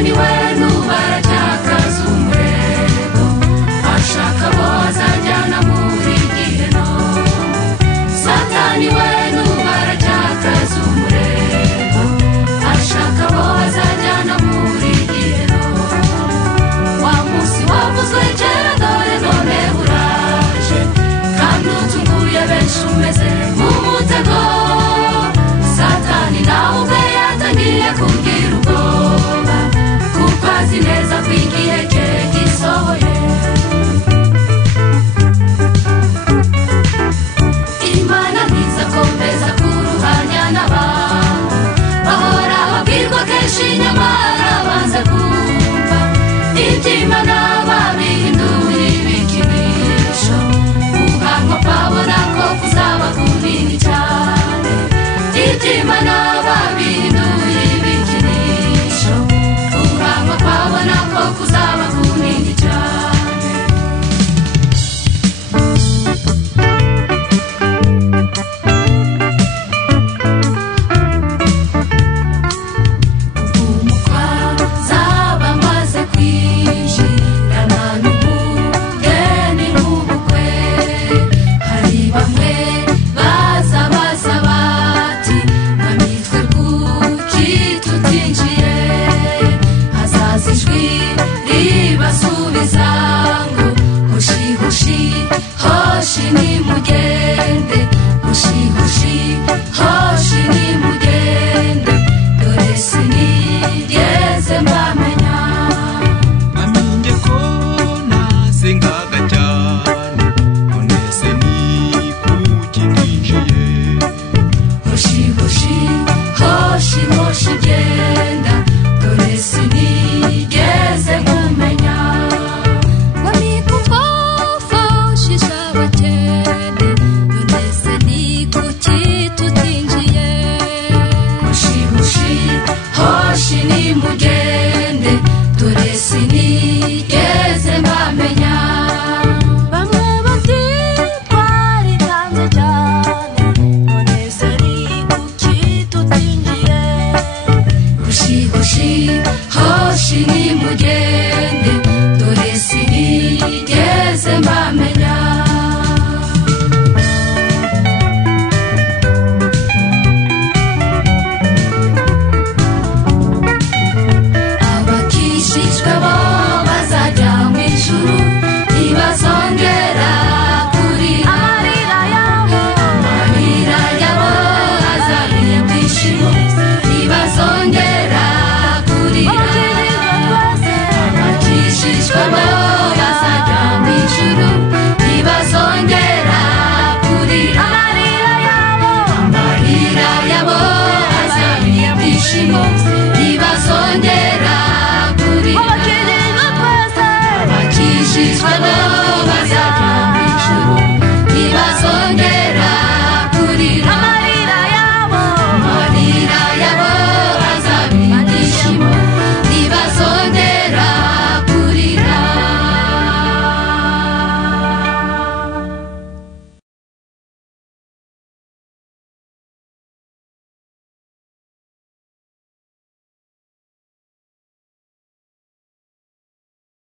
satani wenu baracyakaza umurego ashaka bozajyana muri gihenomu satani wenu baracyakaza umurego ashaka bozajyana muri gihenomu wa munsi wavuzwe kera dore none uraje kandi utunguye benshi umeze nk'umutego satani nawe ubwe yatangiye kugira ubwoba kuko azi neza ko igihe cye gisohoye imana ntiza komeza kuruhanya n'abantu bahora babwirwa kenshi nyamara banze kumva iby'imana babihinduye ibikinisho guhanwa kwabo nako kuzaba kunini cyane iby'imana babihinduye ibikinisho guhanwa kwabo nako kuzaba kunini cyane umukwa zaba maze kwinjirana n'umugeni n'ubukwe hari bamwe baza bati nkamitwe kuki tutinjiye hazaza ijwi ribasubiza ngo hushi hushi hoshi nimugende hushi hushi hoshi nimugende dore sinigeze mbamenya Aminje ko nasengaga cyane none se ni kuki ninjiye hushi hushi hoshi hoshi genda dore sinigeze nkumenya hushi hushi hoshi nimugende dore sinigeze mbamenya bamwe bati twaritanze cyane none se ni kuki tutinjiye hushi hushi hoshi nimugende dore sinigeze mbamenya abakishijwe